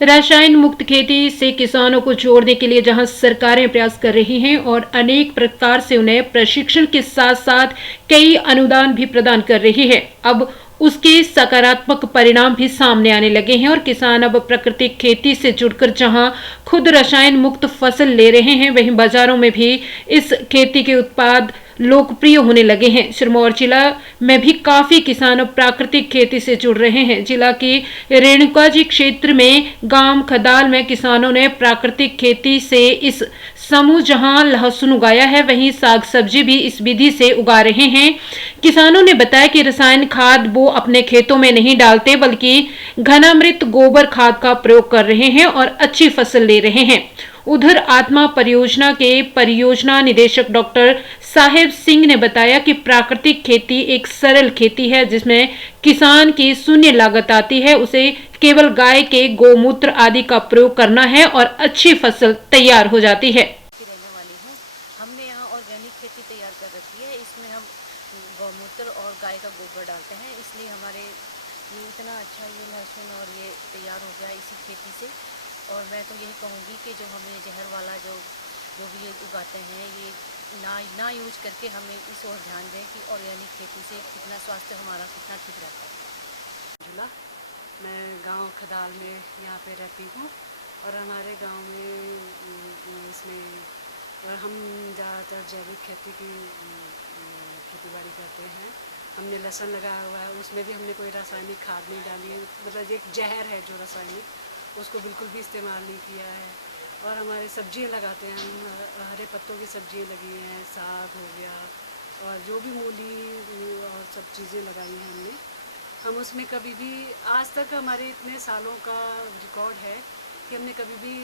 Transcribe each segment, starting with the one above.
रासायन मुक्त खेती से किसानों को जोड़ने के लिए जहां सरकारें प्रयास कर रही हैं और अनेक प्रकार से उन्हें प्रशिक्षण के साथ साथ कई अनुदान भी प्रदान कर रही है, अब उसके सकारात्मक परिणाम भी सामने आने लगे हैं और किसान अब प्राकृतिक खेती से जुड़कर जहां खुद रसायन मुक्त फसल ले रहे हैं, वहीं बाजारों में भी इस खेती के उत्पाद लोकप्रिय होने लगे हैं। सिरमौर जिला में भी काफी किसान अब प्राकृतिक खेती से जुड़ रहे हैं। जिला की रेणुका जी क्षेत्र में गांव खदाल में किसानों ने प्राकृतिक खेती से इस समूह जहां लहसुन उगाया है, वहीं साग सब्जी भी इस विधि से उगा रहे हैं। किसानों ने बताया कि रसायन खाद वो अपने खेतों में नहीं डालते, बल्कि घनामृत गोबर खाद का प्रयोग कर रहे हैं और अच्छी फसल ले रहे हैं। उधर आत्मा परियोजना के परियोजना निदेशक डॉक्टर साहेब सिंह ने बताया कि प्राकृतिक खेती एक सरल खेती है जिसमें किसान की शून्य लागत आती है, उसे केवल गाय के गोमूत्र आदि का प्रयोग करना है और अच्छी फसल तैयार हो जाती है। रहने वाली हूँ। हमने यहाँ ऑर्गेनिक खेती तैयार कर रखी है। इसमें हम गौमूत्र और गाय का गोबर डालते हैं, इसलिए हमारे ये इतना अच्छा ये लहसुन और ये तैयार हो गया इसी खेती से। और मैं तो यही कहूँगी कि जो हमें जहर वाला जो जो भी ये उगाते हैं, ये ना यूज करके हमें इस ओर ध्यान दें कि ऑर्गेनिक खेती से कितना स्वास्थ्य हमारा कितना ठीक रहता है। झूला, मैं गांव खदाल में यहाँ पे रहती हूँ और हमारे गांव में इसमें हम ज़्यादातर जैविक खेती की खेती बाड़ी करते हैं। हमने लहसुन लगाया हुआ है, उसमें भी हमने कोई रासायनिक खाद नहीं डाली है, मतलब एक जहर है जो रासायनिक, उसको बिल्कुल भी इस्तेमाल नहीं किया है। और हमारे सब्जियां लगाते हैं हम, हरे पत्तों की सब्जियां लगी हैं, साग हो गया और जो भी मूली और सब चीज़ें लगाई हैं हमने। हम उसमें कभी भी आज तक हमारे इतने सालों का रिकॉर्ड है कि हमने कभी भी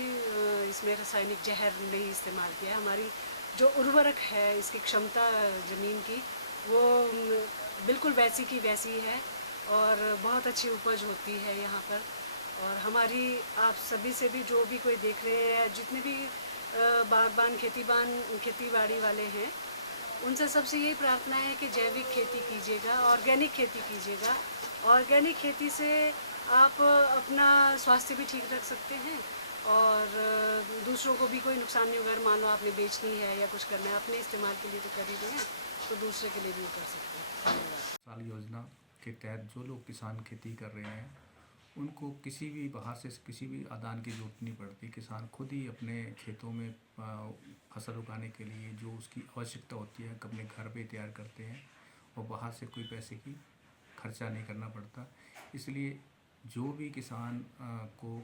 इसमें रासायनिक जहर नहीं इस्तेमाल किया। हमारी जो उर्वरक है, इसकी क्षमता ज़मीन की, वो बिल्कुल वैसी की वैसी है और बहुत अच्छी उपज होती है यहाँ पर। और हमारी आप सभी से भी जो भी कोई देख रहे हैं, जितने भी बागबान खेती बाड़ी वाले हैं, उनसे सबसे यही प्रार्थना है कि जैविक खेती कीजिएगा, ऑर्गेनिक खेती कीजिएगा। ऑर्गेनिक खेती से आप अपना स्वास्थ्य भी ठीक रख सकते हैं और दूसरों को भी कोई नुकसान नहीं होगा। अगर मान लो आपने बेचनी है या कुछ करना है, अपने इस्तेमाल के लिए तो कर ही रहे हैं, तो दूसरे के लिए भी कर सकते हैं। साल योजना के तहत जो लोग किसान खेती कर रहे हैं, उनको किसी भी बाहर से किसी भी आदान की ज़रूरत नहीं पड़ती। किसान खुद ही अपने खेतों में फसल उगाने के लिए जो उसकी आवश्यकता होती है अपने घर पे तैयार करते हैं और बाहर से कोई पैसे की खर्चा नहीं करना पड़ता। इसलिए जो भी किसान को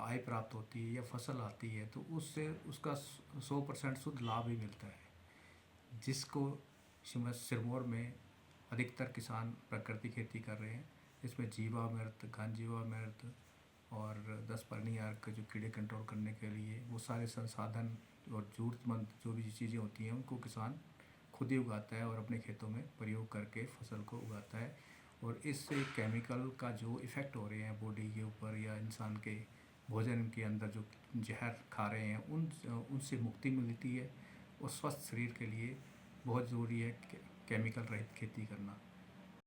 आय प्राप्त होती है या फसल आती है, तो उससे उसका 100% शुद्ध लाभ ही मिलता है, जिसको सिरमौर में अधिकतर किसान प्राकृतिक खेती कर रहे हैं। इसमें जीवामृत, घनजीवामृत और 10 परनियार के जो कीड़े कंट्रोल करने के लिए वो सारे संसाधन और ज़रूरतमंद जो भी चीज़ें होती हैं, उनको किसान खुद ही उगाता है और अपने खेतों में प्रयोग करके फसल को उगाता है। और इससे केमिकल का जो इफ़ेक्ट हो रहे हैं बॉडी के ऊपर या इंसान के भोजन के अंदर जो जहर खा रहे हैं, उनसे मुक्ति मिलती है। और स्वस्थ शरीर के लिए बहुत ज़रूरी है केमिकल रहित खेती करना।